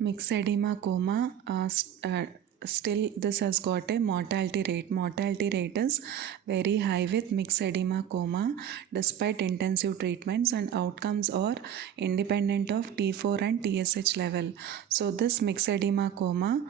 Myxedema coma, still this has got a mortality rate. Mortality rate is very high with myxedema coma despite intensive treatments, and outcomes are independent of T4 and TSH level. So this myxedema coma,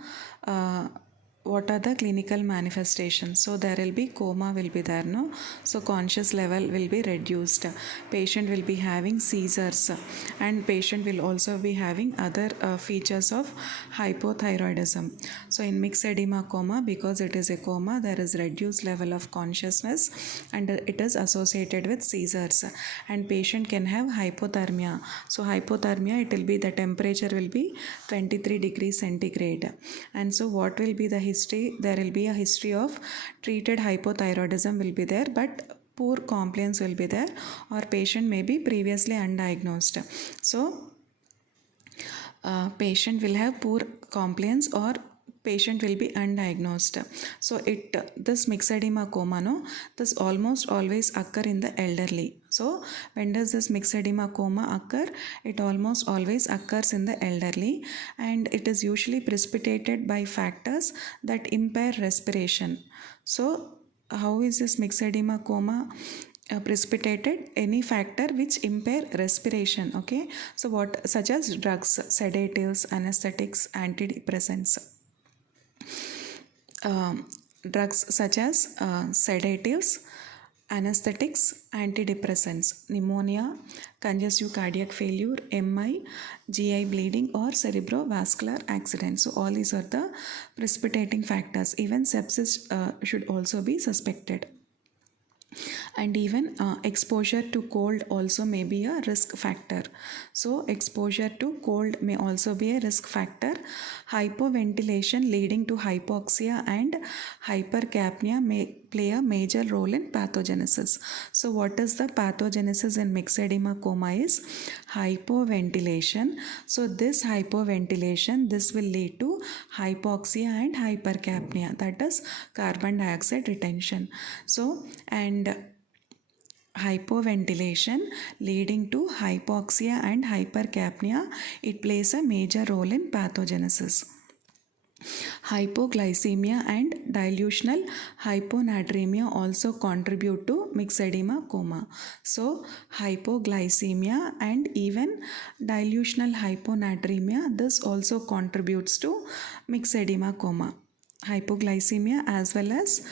what are the clinical manifestations? So there will be coma will be there, no? So conscious level will be reduced. Patient will be having seizures, and patient will also be having other features of hypothyroidism. So in myxedema coma, because it is a coma, there is reduced level of consciousness and it is associated with seizures, and patient can have hypothermia. So hypothermia, it will be the temperature will be 23 degrees centigrade. And so what will be the history? There will be a history of treated hypothyroidism will be there, but poor compliance will be there, or patient may be previously undiagnosed. So patient will have poor compliance or patient will be undiagnosed. So this myxedema coma, no, this almost always occur in the elderly. So when does this myxedema coma occur? It almost always occurs in the elderly, and it is usually precipitated by factors that impair respiration. So how is this myxedema coma precipitated? Any factor which impair respiration. Okay, so what, such as drugs, sedatives, anesthetics, antidepressants. Drugs such as sedatives, anesthetics, antidepressants, pneumonia, congestive cardiac failure, MI, GI bleeding, or cerebrovascular accident. So all these are the precipitating factors. Even sepsis should also be suspected. And even exposure to cold also may be a risk factor. So exposure to cold may also be a risk factor. Hypoventilation leading to hypoxia and hypercapnia may play a major role in pathogenesis. So what is the pathogenesis in myxedema coma is hypoventilation. So this hypoventilation, this will lead to hypoxia and hypercapnia, that is carbon dioxide retention. So and hypoventilation leading to hypoxia and hypercapnia, it plays a major role in pathogenesis. Hypoglycemia and dilutional hyponatremia also contribute to myxedema coma. So hypoglycemia and even dilutional hyponatremia, this also contributes to myxedema coma. Hypoglycemia as well as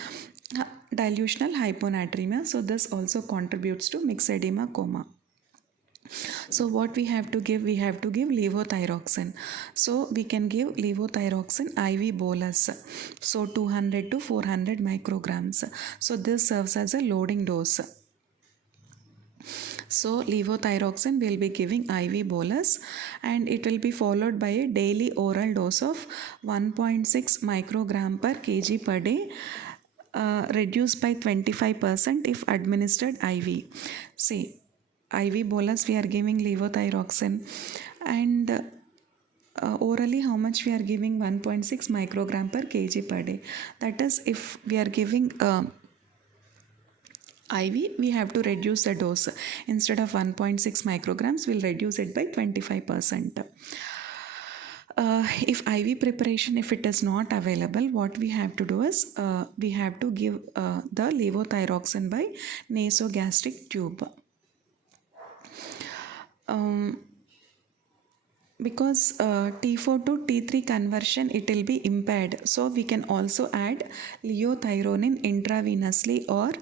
dilutional hyponatremia, so this also contributes to myxedema coma. So what we have to give? We have to give levothyroxine. So we can give levothyroxine IV bolus. So 200 to 400 micrograms. So this serves as a loading dose. So levothyroxine will be giving IV bolus, and it will be followed by a daily oral dose of 1.6 microgram per kg per day, reduced by 25% if administered IV. See, IV bolus we are giving levothyroxine, and orally how much we are giving? 1.6 microgram per kg per day. That is, if we are giving IV, we have to reduce the dose. Instead of 1.6 micrograms, we'll reduce it by 25%. If IV preparation, if it is not available, what we have to do is we have to give the levothyroxine by nasogastric tube. Because T4 to T3 conversion, it will be impaired. So we can also add leothyronine intravenously or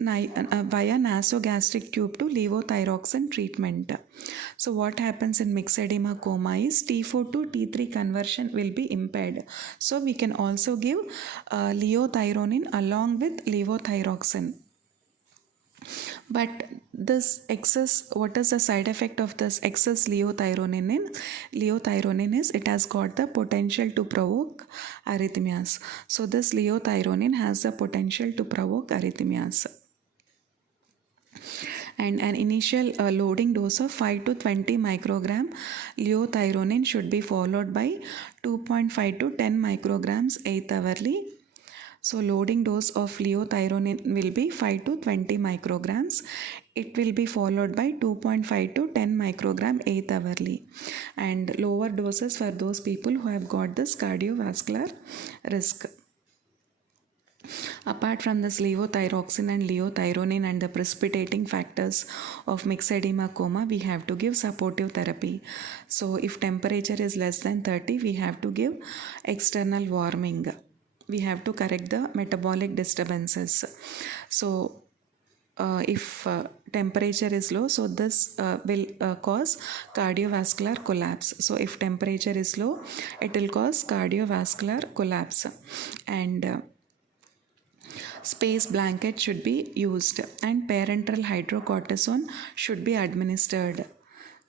via nasogastric tube to levothyroxine treatment. So what happens in myxedema coma is T4 to T3 conversion will be impaired. So we can also give leothyronine along with levothyroxine. But this excess, what is the side effect of this excess leothyronine? Leothyronine is, it has got the potential to provoke arrhythmias. So this leothyronine has the potential to provoke arrhythmias. And an initial loading dose of 5 to 20 microgram leothyronine should be followed by 2.5 to 10 micrograms 8th hourly. So loading dose of leothyronine will be 5 to 20 micrograms. it will be followed by 2.5 to 10 microgram 8th hourly, and lower doses for those people who have got this cardiovascular risk. Apart from this levothyroxine and leothyronine and the precipitating factors of myxedema coma, we have to give supportive therapy. So if temperature is less than 30, we have to give external warming. We have to correct the metabolic disturbances. So if temperature is low, so this will cause cardiovascular collapse. So if temperature is low, it will cause cardiovascular collapse, and space blanket should be used, and parenteral hydrocortisone should be administered.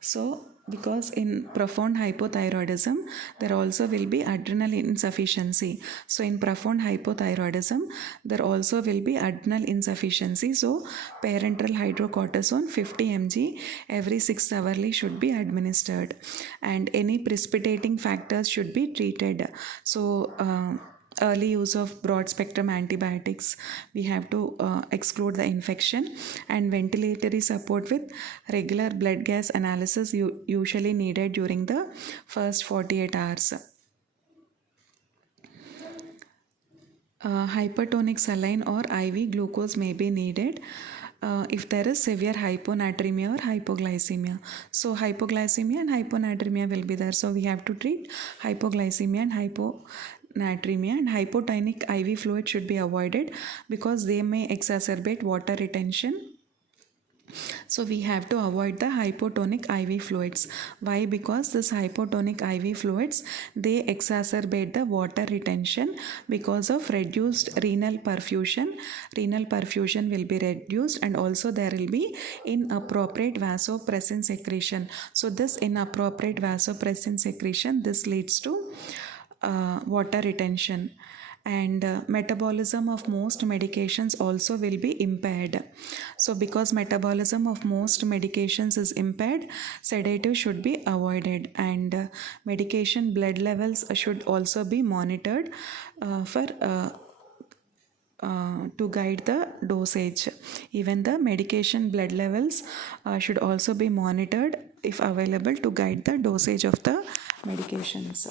So because in profound hypothyroidism there also will be adrenal insufficiency. So in profound hypothyroidism there also will be adrenal insufficiency. So parenteral hydrocortisone 50 mg every 6 hourly should be administered, and any precipitating factors should be treated. So early use of broad spectrum antibiotics, we have to exclude the infection, and ventilatory support with regular blood gas analysis usually needed during the first 48 hours. Hypertonic saline or IV glucose may be needed if there is severe hyponatremia or hypoglycemia. So hypoglycemia and hyponatremia will be there. So we have to treat hypoglycemia and hyponatremia, and hypotonic IV fluid should be avoided because they may exacerbate water retention. So we have to avoid the hypotonic IV fluids. Why? Because this hypotonic IV fluids, they exacerbate the water retention because of reduced renal perfusion. Renal perfusion will be reduced, and also there will be inappropriate vasopressin secretion. So this inappropriate vasopressin secretion, this leads to water retention, and metabolism of most medications also will be impaired. So because metabolism of most medications is impaired, sedative should be avoided, and medication blood levels should also be monitored to guide the dosage. Even the medication blood levels should also be monitored if available to guide the dosage of the medications.